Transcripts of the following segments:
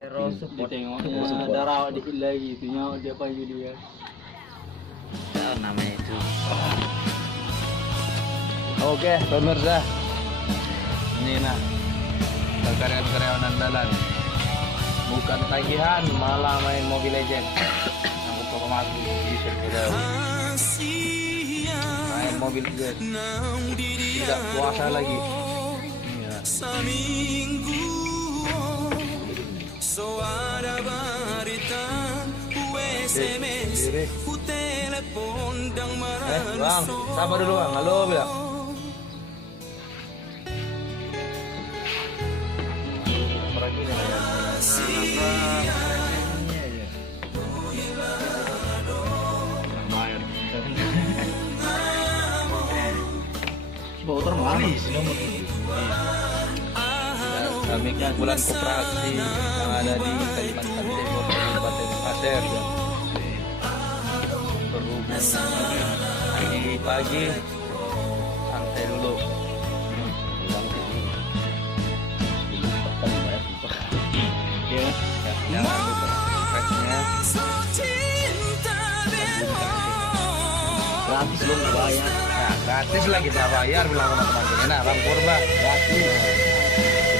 Ditengoknya darah dikit lagi itu nyawa dia pagi dia. Tahu namanya itu. Oke, pemirsa. Ini nah karyawan andalan. Bukan tagihan, malah main Mobile Legend. Aku pemaku di sudah. Main Mobile Legend. Tidak puasa lagi. Iya. Bang, sabar dulu bang. Halo bilang. Motor mana? Kami kumpulan koperasi yang ada di Kalimantan Timur, Kabupaten Pasir. Berhubung pagi santai dulu. Ya, jangan lupa subscribe-nya. Gratis belum bayar. Nah, gratis lah kita bayar bilang sama teman-teman. Nah, Bang Purba gratis.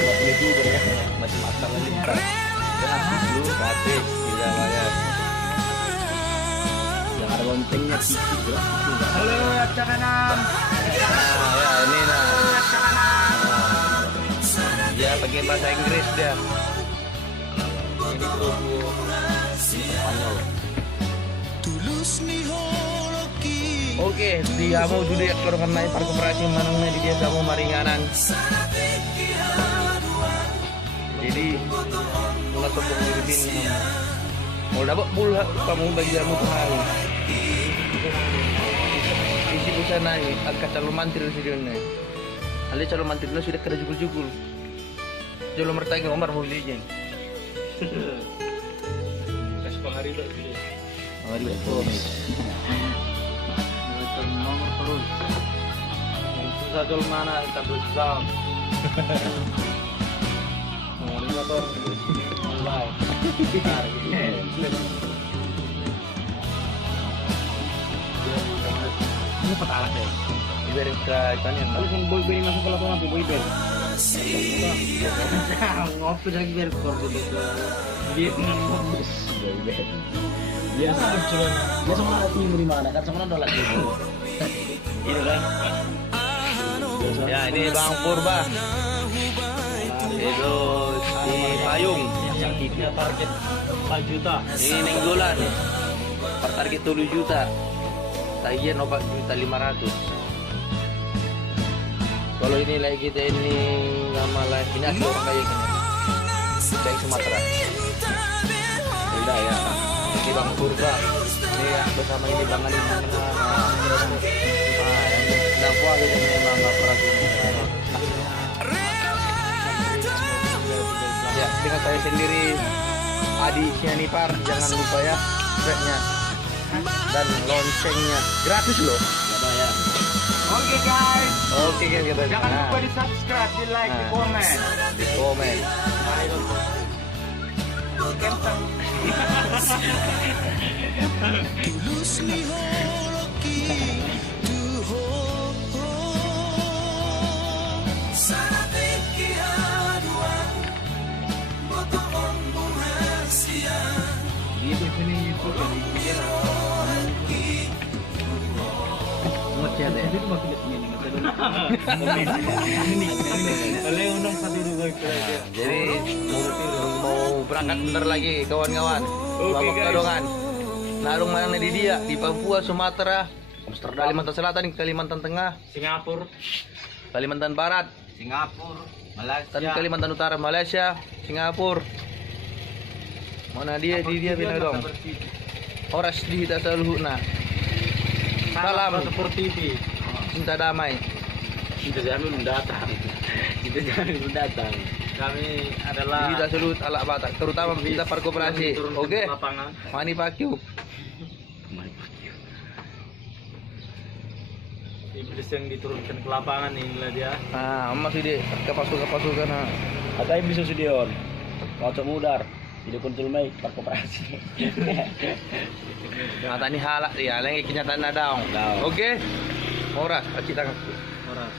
20 juga ya. Masih masalah lagi. Gratis lu gratis, tidak bayar. Yang ada loncengnya cicip gratis juga. Halo, kanan. Nah, ya ini nah. Dia pakai bahasa Inggris dia. Ini tuh Spanyol. Oke, di kamu sudah keluarkan naik parkoperasi manungnya di desa kamu maringanan. Jadi mulai sokong diri mau dapat pula kamu bagi jamu tahu. Isi busana ini agak calon mantri di sini. Ali calon mantri sudah kena jugul-jugul. Jolo mertanya Omar mau lijen. Kasih penghari dulu. Hari bos. Nomor terus. Susah jual mana kita berusaha. Motor online. Ini petala deh. Ibarat ke ikan yang Kalau yang boy band masuk ke lapangan tuh boy band. Ngopi lagi biar keluar dulu. Vietnam bos. Biasa cuman. Dia sama ada tim di mana kan sama dolar gitu. Ini kan. ya ini Bang Purba. Itu di Payung. Yang kita target 4 juta. Ini Nenggolan. Per target 7 juta. Tagihan 4.500.000. Kalau ini lagi kita ini nama lagi ini asli orang kaya gini. Dari Sumatera. Udah ya. Ini Bang Purba. Ini yang bersama ini Bang Ali. Nah, puas ini memang nggak pernah ya, dengan saya sendiri Adi Sianipar, jangan lupa ya subscribe-nya dan loncengnya gratis loh. Oke guys, kita jangan lupa di subscribe, di like, di komen. komen. Di sini itu kan ngoceh deh. Itu makin ini Jadi mau berangkat bentar lagi kawan-kawan. Bawa kadongan. Narung mana di dia di Papua, Sumatera, Kalimantan Selatan, Kalimantan Tengah, Singapura, Kalimantan Barat, Singapura, dan Malaysia, Kalimantan Utara, Malaysia, Singapura. Mana dia di dia bina dong. Horas di dasa luhuna. Salam seperti TV. cinta damai. Kita jangan mendatang. Kita jangan mendatang. Kami adalah Kita selut ala Batak, terutama kita parkoperasi. Oke. lapangan. Mani pakiu. Iblis yang diturunkan ke lapangan inilah dia. Masih di kapasukan. Ada iblis sudion. Kau mudar. Video control may pagkoperasi. Nyata ni halak dia, lagi kenyataan na daw. Daw. Okay? Oras, at kita Oras.